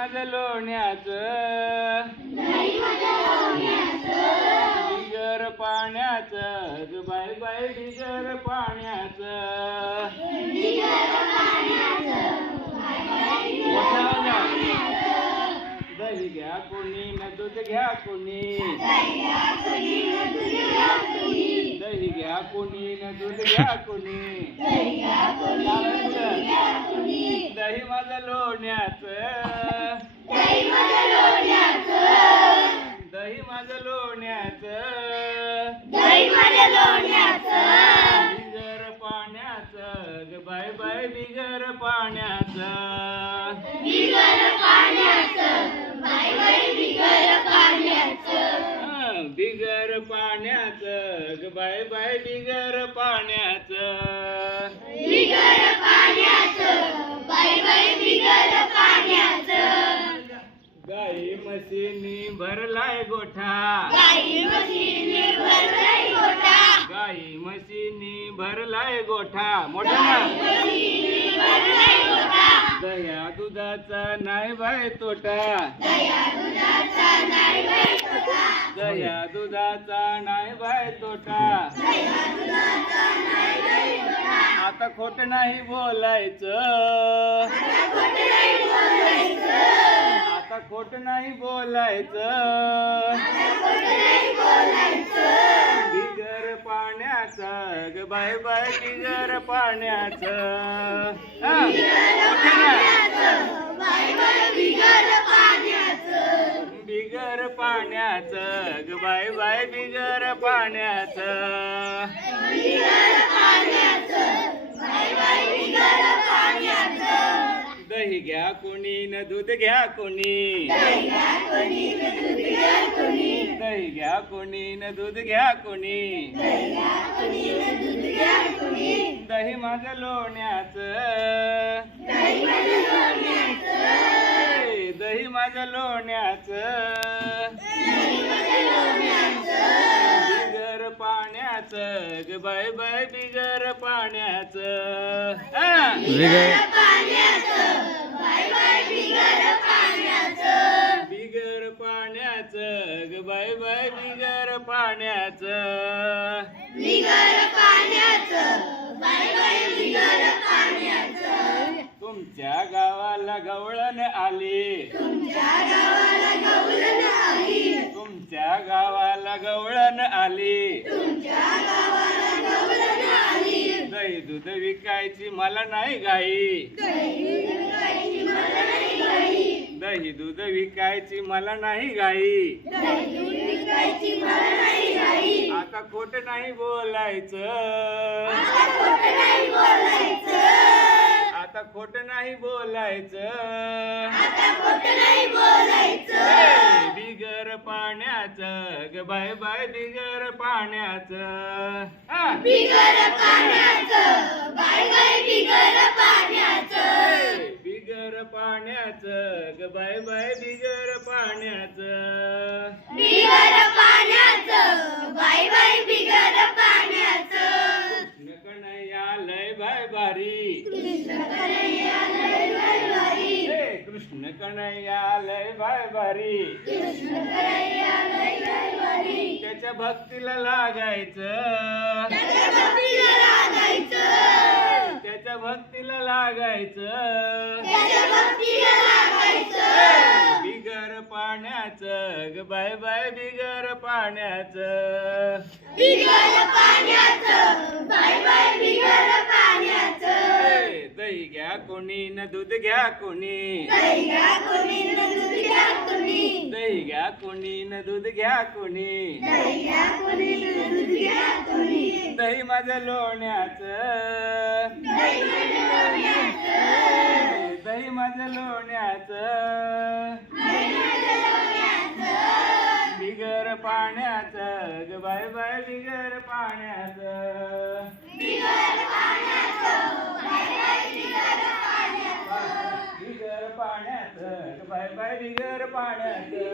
माझं लोण्याचं बिगर पाण्याचं ग बाय बाय बिगर पाण्याचं दही घ्या कोणी न दूध घ्या कोणी दही घ्या कोणी न दूध घ्या कोणी दही माझं लोण्याचं दही माझं लोण्याचं बिगर पाण्याचं ग बाय बाय बिगर पाण्याचं बिगर पाण्याचं ग बाय बाय बिगर पाण्याचं गाई म्हशींनी भरलाय गोठा गाई म्हशींनी भरलाय गोठा मोठा दह्या दुधाचा नाही बाय तोटा दह्या दुधाचा नाही बाय तोटा आता खोट नाही बोलायचं आता खोट नाही बोलायचं बिगर पाण्याचं ग बाय बाय बिगर पाण्याचं बिगर पाण्याचं ग बाय बाय बिगर पाण्याचं दही घ्या कोणी न दूध घ्या कोणी दही घ्या कोणी न दूध घ्या कोणी दही माझं लोण्याचं दही माझं लोण्याचं बिगर पाण्याचं ग बाय बाय बिगर पाण्याचं बिगर पाण्याचं ग बाय बाय बिगर पाण्याचं तुमच्या गावाला गवळण आली तुमच्या गावाला गवळण आली दही दूध विकायची मला नाही घाई दही दूध विकायची मला नाही घाई आता खोट नाही बोलायचं आता खोट नाही बोलायचं बिगर पाण्याचं ग बाय बाय बिगर पाण्याचं बिगर पाण्याचं ग बाय बाय बिगर पाण्याचं कन्हैया लय बाय भारी कृष्ण कन्हैया लय बाय भारी त्याच्या भक्तीला लागायचं त्याच्या भक्तीला लागायचं बिगर पाण्याचं ग बाय बाय बिगर पाण्याचं दही घ्या कोणी न दूध घ्या कोणी दही घ्या कोणी न दूध घ्या कोणी दही माझं लोण्याचं दही माझं लोण्याचं बिगर पाण्याचं ग बाय बाय बिगर पाण्याचं बिगर पाण्याचं बाय बाय बिगर पाण्याचं